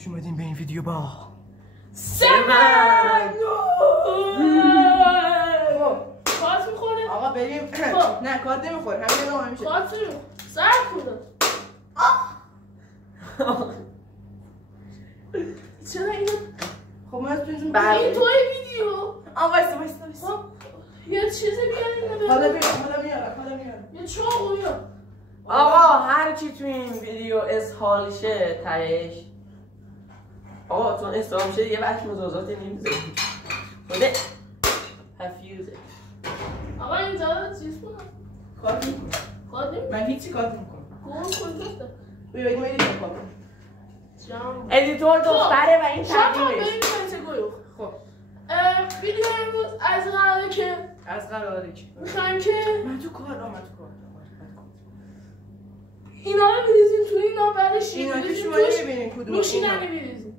خوش اومدین به این ویدیو با سمن. کات میخوره آقا بریم. نه کات نمیخوره، همین ادامه میشه. کات سر کنه. چرا اینو خب ما از تو این توی ویدیو وایسا یه چیزی بیاریم حالا میارم یه چاقو بیار. آقا هر چی تو این ویدیو اسهال شه تهش آقا چون اسهال شه یه وقت مزازات نمیزه بوده هفیوزه. آقا اینجا چیز کنم کات میکنم. کات نمیکنم. من هیچی کات میکنم. گوه کن ببینیم ایدیتور کات کنم. ادیتور دختره و این شما تقییمش. بریم چه گویو. خب ویدیو امروز از قراره که میخوایم که من تو کار اینا رو میریزیم تو اینا بعدش اینا که شما نمیبینین کدوم نوشیدنی میریزیم.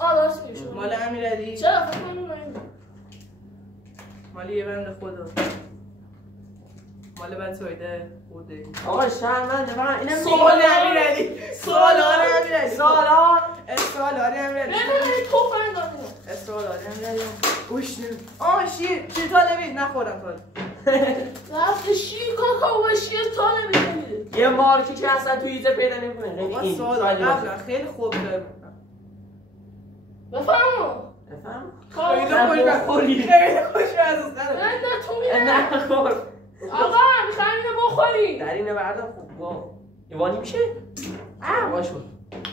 راست میگه. مال امیرعلی. چرا فکر کنم مال یه بنده خدا. مال بعد سویده خوده. آقا شرمنده من اینم سوال امیرعلی. سالار امیرعلی. سالار امیرعلی. ببینید توفنگ دادم. سالار امیرعلی. گوش نمی. شیر طالبی نخورم تا. رفت شیر کاکائو و شیر طالبی. یه مارکی که اصلا تو ایزه پیدا نمیکنه. خیلی این سوال خیلی خوب داره. بفهم. خیلی خوش از نه تو میره. نه خور. آقا میخوایم اینو بخوریم. در اینه بردم خوب با ایوانی میشه؟ باش بود.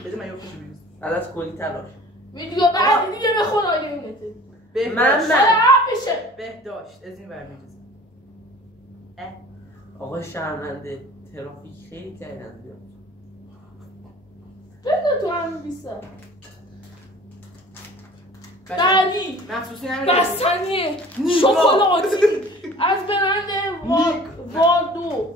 بده من یه خوشی بیرون. بعد از کلی تلاش ویدیو بعدی دیگه به خدا اگه اینته. من بشه. بهداشت از این برمی‌ریزم. آقا شرمنده ترافیک خیلی کردن بیاد. بده تو همین بیسته. بعدی مخصوصی نمیره. بستنی شکلاتی از برند وادو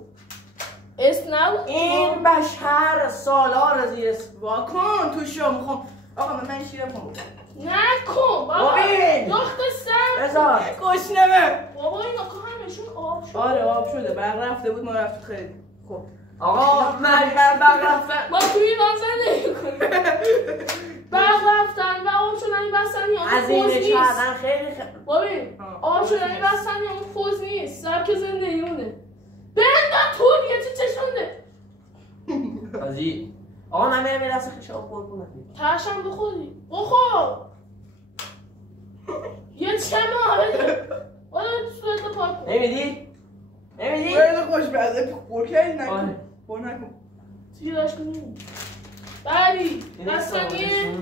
اسنو. این بشر سالار زیر واکن تو شو میخوام. آقا من شیرم کنم. نکن بابا. یخت سر بذار گشنمه. بابا اینا که همشون آب شده. آره آب شده. برق رفته بود ما رفتیم خرید. خب آقا من برق رفتن ما توی ایران زندگی کنیم. برق رفتن و آب شدنی بستنی همون از این فوز نیست. کردن خیلی ببین آب شدنی بستنی همون فوز نیست. سبک زندگیونه. بندن طول یه چی چشونده. قضی آقا من میرم یه دست خشاب خور کنم. ترشم بخوری بخور. یه چما بده. باید صورت پاک کن. نمیدی؟ خیلی خوش بده. پر کردی نکن. پر نکن. تیرش کنیم. بعدی بستنی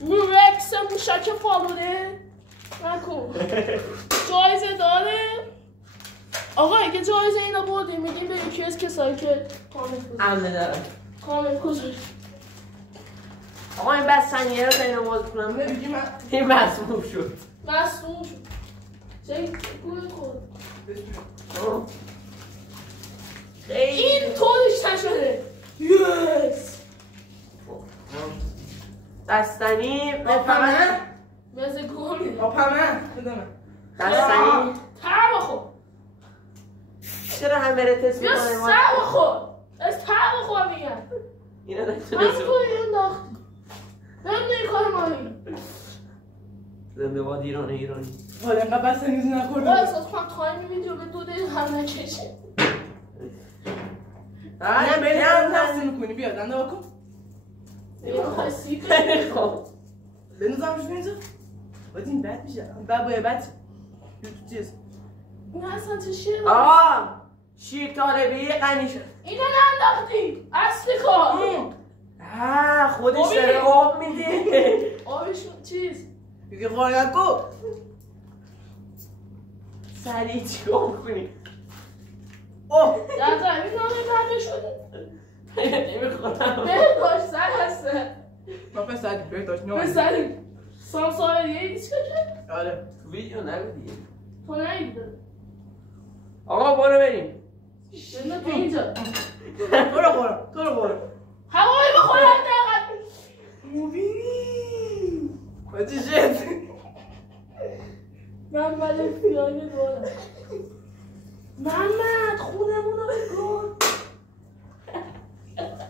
مورکس موشک فالوده. نکن. جایزه داره. آقا اگه جایزه اینا بردیم میگیم به یکی از کسایی که امنه دارم. کامنت گذاری. آقا این بستنیه رو اینو باز کنم. بگی من این مسموم شد. مسموم شد. چه گوی خود. این طولش نشده. یس. بستنی آپمه. مزه گومی. آپمه. بدمه. بستنی تر بخور. چرا همه تست بیا میکنه سر بخور. از تر بخور میگم. اینا من نتونسته توی انداختی. بهم کار ماهی. زنده باد ایرانی حالا اینقدر بستنیز نخورده. با احساس کنم تایم ویدیو به 2 دقیقه هم نکشه. نه بریم تقسیم میکنی. بیا دنده بکن. میخوای سیب خب بنوزم شو اینجا. باید این بد میشه. بد چیز. این اصلا چه شیر؟ آقا شیر طالبی غنی شد. اینو ننداختی. اصلی کار. خودش داره آب میده. آبشون چیز دیگه قایت کن. سریع چیکار کنی؟ در زمین نامه برده شده. نمیخورم. بهداشت سر هسته. ما پسر بهداشت نه. پسری سامسایه یه چی کرد؟ آره تو ویدیو نبودی. تو نیده. آقا برو بریم. بنده تو اینجا. تو رو خورم. هوایی بخوره حداقل. مبینی کجی شد. محمد فیانی دارم. محمد خونمونو بگو.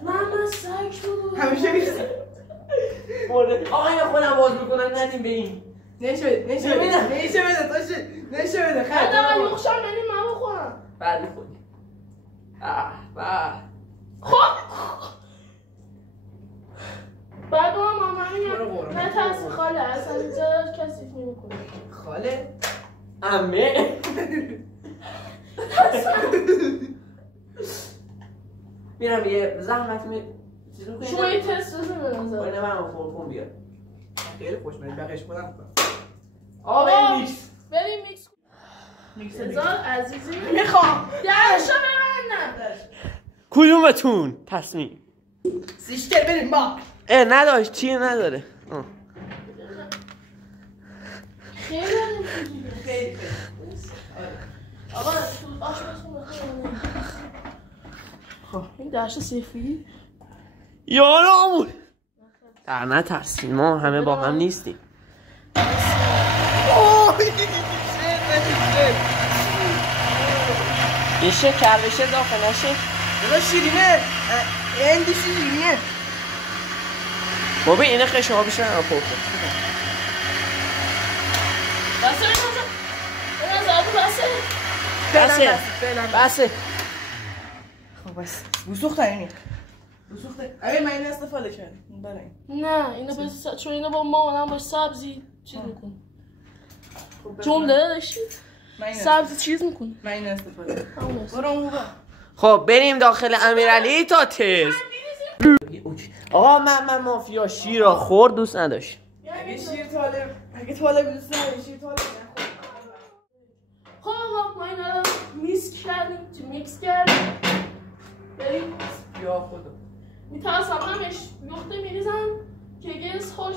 محمد سگ شد. همیشه میشه. برده. آقا اینو خودم باز میکنم ندیم به این. نشه بده نشه بده خیلی من یخشم بریم من بخورم. بعد میخوری. خب بعد با ماما میگم نه ترس خاله اصلا اینجا کسی نمیکنه. خاله عمه میرم یه زحمت چیز میکنی؟ شما یه تست بزن به نظر باید من خورکن بیار. خیلی خوشمزه بقیش خودم کنم. آقا بریم میکس. بریم میکس ازار عزیزی میخوام درشو ببندم. کدومتون تصمیم؟ سیشکر بریم با نداشت چیه نداره. خیلی خیلی آقا تو آشپزخونه خب این درش سیفی یارامون در نترسین ما همه با هم نیستیم. این شکر بشه اضافه نشه. بذار شیرینه این شیرینه بابا اینه خشاب بشه نه پرکن بسه خب بس بوسوخت اینی بوسوخته اگه من این استفاده کردم برای نه اینو بس چون اینو با مامانم با سبزی چیز میکنه جمله داشتی سبزی چیز میکنه من این استفاده برو اون بابا. خب بریم داخل امیرعلی تا تست. آقا من مافیا شیر خور دوست نداشت. اگه طالب دوست نداری شیر طالب خب آقا ما اینا رو میکس کردیم بریم یا خدا میترسم همش نقطه میریزم که گز خوش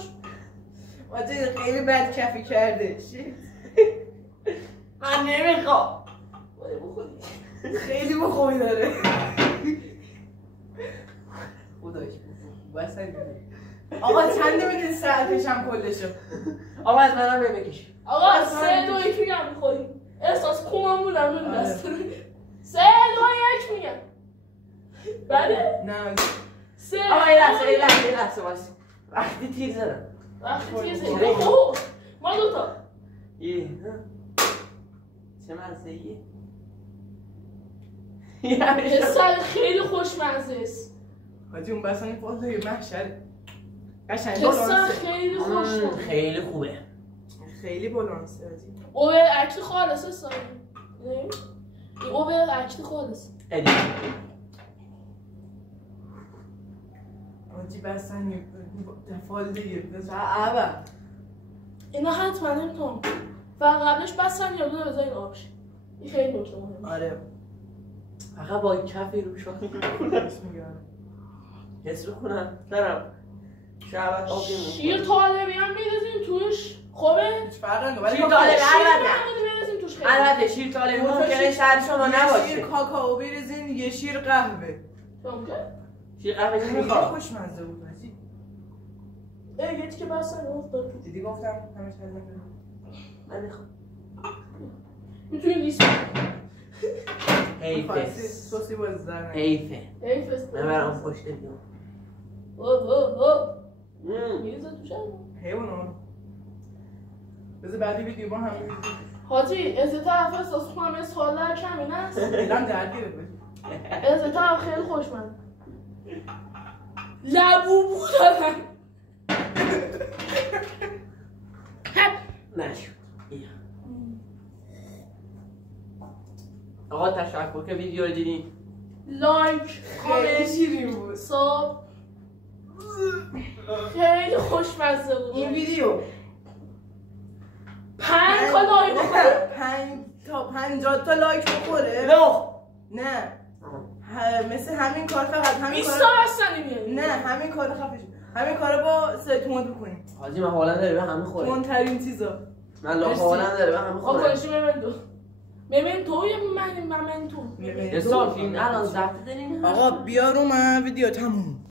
واجه خیلی بد کفی کرده شیر من نمیخوام. خیلی بخوری داره خدایش بسن آقا چنده میدین ساعتشم کلشو آقا از منم بکش. آقا 3-2-1 میگم میخوریم احساس کمم بودم اون دست 3-2-1 میگم بله؟ نه 3 آقا یه لحظه باسی وقتی تیر زدم وقتی تیر زدم ما دوتا چه مزه ایه پسر خیلی خوشمزه است حاجی اون بسن فاضله محشر قشنگ پسر بالانسه خیلی خوشمزه خیلی خوبه خیلی بالانسه حاجی اوور اکت خالصه سایی این اوور اکت خالص ادی حاجی بسن فاضله بزن عبا اینا حتما نمیتونم فقط قبلش بستن یا بوده بذارین آبش این خیلی نکته مهمه آره فقط با کفی رو شاخی میکنم حس بکنم دارم شعبت آبی میکنم شیر طالبی هم میرزیم توش خوبه؟ شیر طالبی البته شیر طالبی ممکنه شهر شما نباشه شیر کاکائو بریزین یه شیر قهوه شیر قهوه خیلی نمیخوام خوشمزه بود حاجی یه که بستن افتاد دیدی گفتم همش حل نکنم من میخوام میتونی لیست حیفه سوسی باز در حیفه حیفه من برام پشته بیام میریزه توش حیوان بذار بعدی ویدیو با هم حاجی از یه طرف احساس کنم یه سوالر کمی نست الان درگیره بود از یه طرف خیلی خوشمند لبو بودن نشد آقا تشکر که ویدیو رو دیدین لایک خیلی کامنت شیرین بود ساب خیلی خوشمزه بود این ویدیو 5 تا لایک بخوره 50 تا لایک بخوره نه مثل همین کار فقط همین 20 کار تا بستنی میاری نه همین کار خفش همین کارو با 3 تومن بکنیم حاجی من حالا داره به همه خوره تومن ترین چیزا من لاحالا داره به همه آقا خوره کنشی ممنتو یا ممنتو یه سال فیلم الان زفت داریم آقا بیا رو من ویدیو تموم